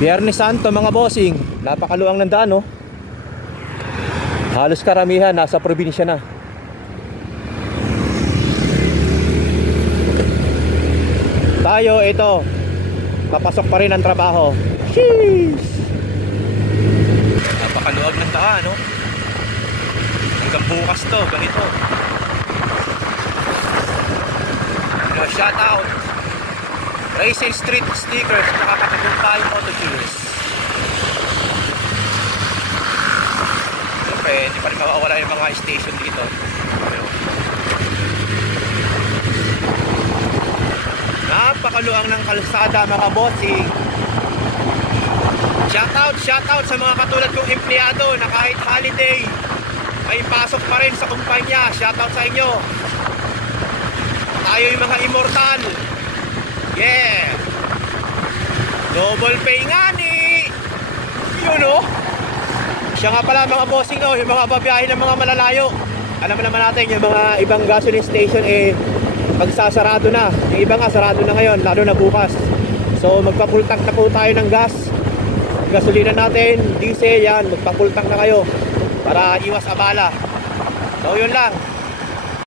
Biyernes Santo mga bossing, napakaluang ng daan, no? Halos karamihan nasa probinsya na. Tayo ito, papasok pa rin ang trabaho. Sheesh! Napakaluwag ng daan, no? Hanggang bukas to, ganito. Shout out Racing Street Stickers, nakakatagong tayo Auto Juice. Siyempre, hindi pa rin mawawala yung mga station dito. Napakaluang ng kalsada mga bossing. Shout out sa mga katulad kong empleyado na kahit holiday may pasok pa rin sa kumpanya. Shout out sa inyo. Tayo yung mga immortal. Yeah. Double pay nga ni. Yun, oh. Siya nga pala mga bossing, oh, yung mga babiyahe ng mga malalayo. Alam naman natin yung mga ibang gasoline station magsasarado na. Yung iba nga sarado na ngayon, lalo na bukas. So magpa-full tank na po tayo ng gas. Gasolina natin, diesel yan, magpa-full tank na kayo para iwas abala. So yun lang.